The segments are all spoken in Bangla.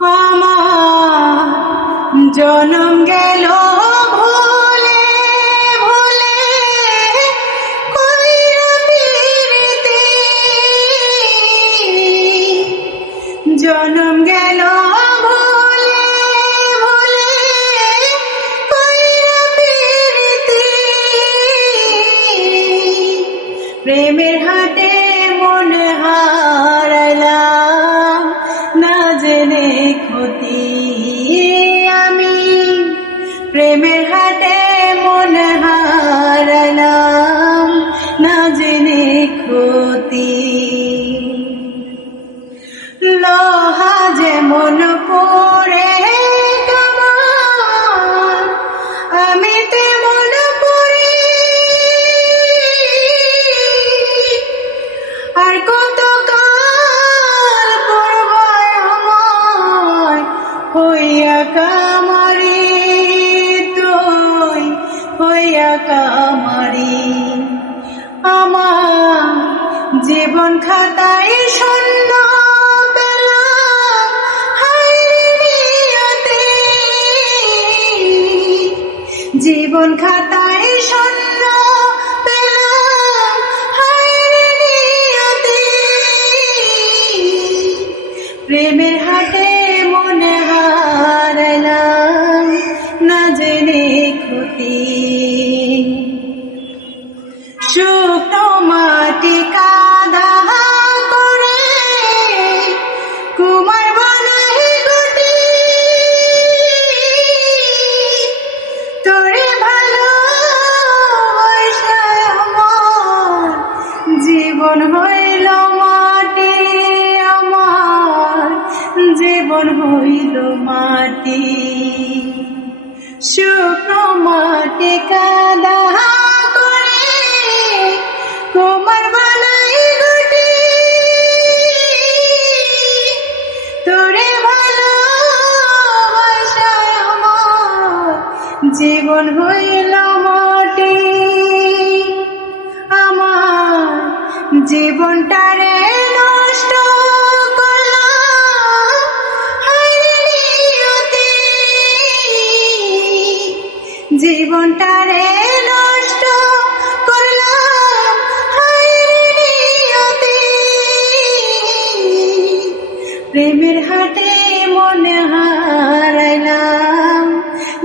আমার জনম গেল ভুলে ভুলে কইরা পিরিতি, জনম গেল ভুলে ভুলে কইরা পিরিতি, প্রেমের হাটে মন হারালাম না জেনে ক্ষতি আমি, প্রেমের হাটে মন হারালাম না জেনে ক্ষতি। লোহা যেমন পড়ে কামান আমি তেমন পড়ি, আর কত কাল পড়বায় আমায় হইয়া কামারি, তুই হইয়া কামারি। আমার জীবন খাতায় শূন্য পেলাম হায়রে নিয়তি, জীবন খাতায় শূন্য পেলাম হায়রে নিয়তি, প্রেমের হাটে মন হারালাম না জেনে ক্ষতি। শুকনো মাটি কাদা করে কুমার বানাই গুটি, তোরে ভালোবাসায় আমার জীবন হইল মাটি, আমার জীবন হইল মাটি। শুকনো মাটি কাদা করে কুমার বানাই গুটি, তোরে ভালোবাসায় আমার জীবন হইল মাটি। আমার জীবনটারে নষ্ট করলাম হায়রে নিয়তি, জীবনটারে নষ্ট করলাম হায়রে নিয়তি, প্রেমের হাটে মন হারাইলাম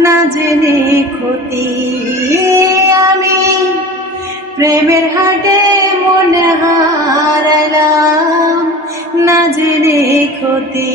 না জেনে ক্ষতি আমি, প্রেমের হাটে মন হারাইলাম না জেনে ক্ষতি।